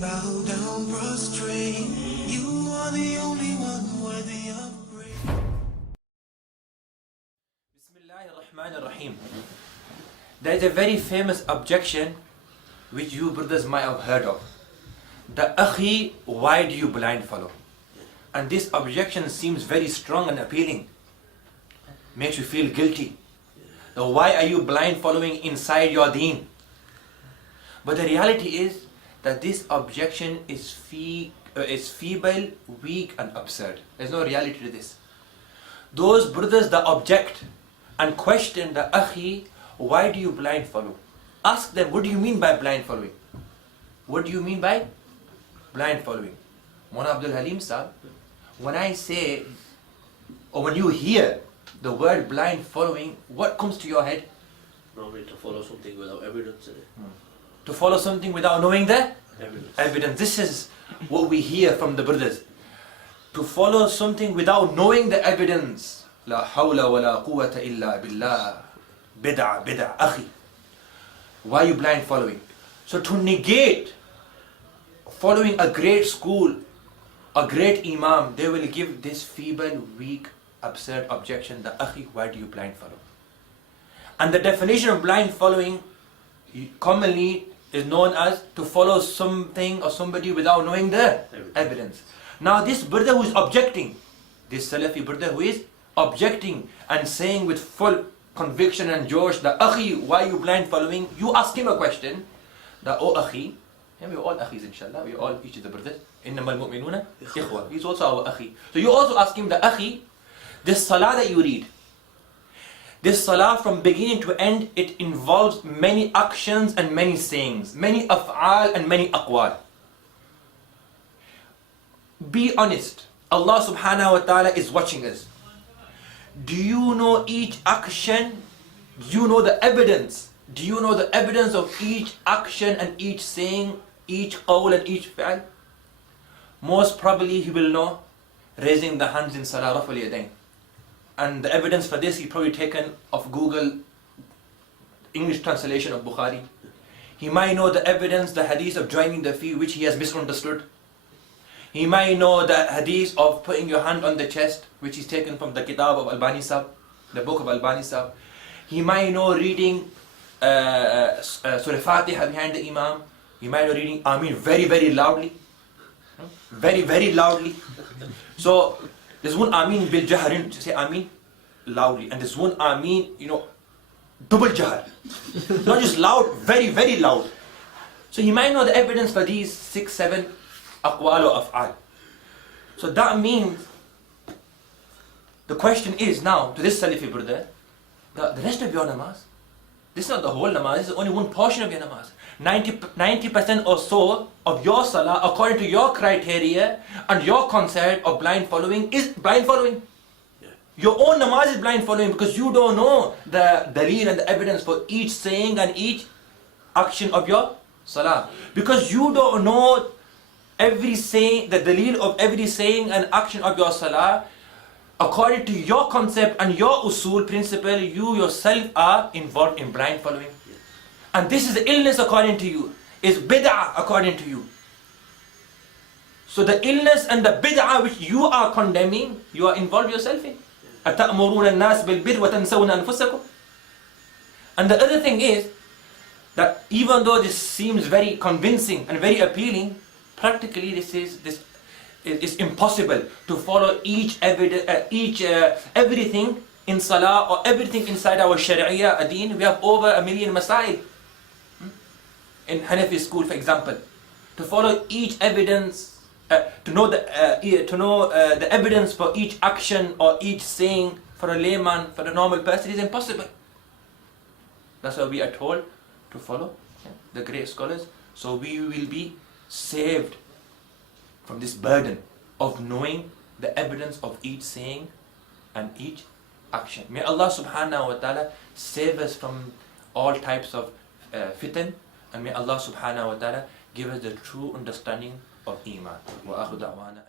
bow down prostrate. You are the only one worthy of praise. Bismillahir Rahmanir Rahim. There is a very famous objection which you brothers might have heard of. The Akhi, why do you blind follow? And this objection seems very strong and appealing. Makes you feel guilty. Now, why are you blind following inside your deen? But the reality is that this objection is feeble, weak and absurd. There's no reality to this. Those brothers that object and question the Akhi, why do you blind follow? Ask them, what do you mean by blind following? What do you mean by blind following? Mona Abdul Halim Sahib, when I say, or when you hear the word blind following, what comes to your head? Normally to follow something without evidence in it. To follow something without knowing the Evidence. This is what we hear from the brothers. To follow something without knowing the evidence. La hawla wa la quwwata illa billah. Bid'ah, akhi. Why are you blind following? So to negate following a great school, a great imam, they will give this feeble, weak, absurd objection, the Akhi, why do you blind follow? And the definition of blind following commonly is known as to follow something or somebody without knowing the evidence. Now this brother who is objecting, this Salafi brother who is objecting and saying with full conviction and josh, the Akhi, why are you blind following? You ask him a question, the oh Akhi, and we're all Akhis inshallah, we're all each of the brothers. Innamal mu'minuna ikhwa. He's also our Akhi. So you also ask him, the Akhi, this salah that you read, this salah from beginning to end, it involves many actions and many sayings, many af'al and many aqwal. Be honest. Allah subhanahu wa ta'ala is watching us. Do you know each action? Do you know the evidence? Do you know the evidence of each action and each saying, each qawl and each fi'al? Most probably he will know raising the hands in salah raf'al yadayn. And the evidence for this he probably taken of Google English translation of Bukhari. He might know the evidence, the hadith of joining the feet, which he has misunderstood. He might know the hadith of putting your hand on the chest, which is taken from the kitab of Albani Sahib, the book of Albani Sahib. He might know reading Surah Fatiha behind the Imam. He might know reading Ameen very, very loudly. Very, very loudly. So there's one Ameen bil Jaharin, say Ameen loudly, and there's one Ameen, double Jahar. Not just loud, very, very loud. So he might know the evidence for these 6, 7 aqwal or af'al. So that means, the question is now to this Salafi brother, the rest of your namaz, this is not the whole namaz, this is only one portion of your namaz. 90% or so of your salah, according to your criteria and your concept of blind following, is blind following. Yeah. Your own namaz is blind following because you don't know the daleel and the evidence for each saying and each action of your salah. Because you don't know every saying, the daleel of every saying and action of your salah, according to your concept and your usul principle, you yourself are involved in blind following. And this is the illness according to you, is bid'ah according to you. So the illness and the bid'ah which you are condemning, you are involved yourself in. أَتَأْمُرُونَ النَّاسِ بِالْبِرِّ وَتَنْسَوْنَ أَنفُسَكُمْ. And the other thing is, that even though this seems very convincing and very appealing, practically this is impossible to follow each everything in salah or everything inside our sharia adeen. We have over 1 million masail in Hanafi school, for example. To follow each evidence, to know the evidence for each action or each saying for a layman, for a normal person, is impossible. That's why we are told to follow the great scholars, so we will be saved from this burden of knowing the evidence of each saying and each action. May Allah subhanahu wa ta'ala save us from all types of fitan, and may Allah subhanahu wa ta'ala give us the true understanding of Iman. Wa akhu da'wana.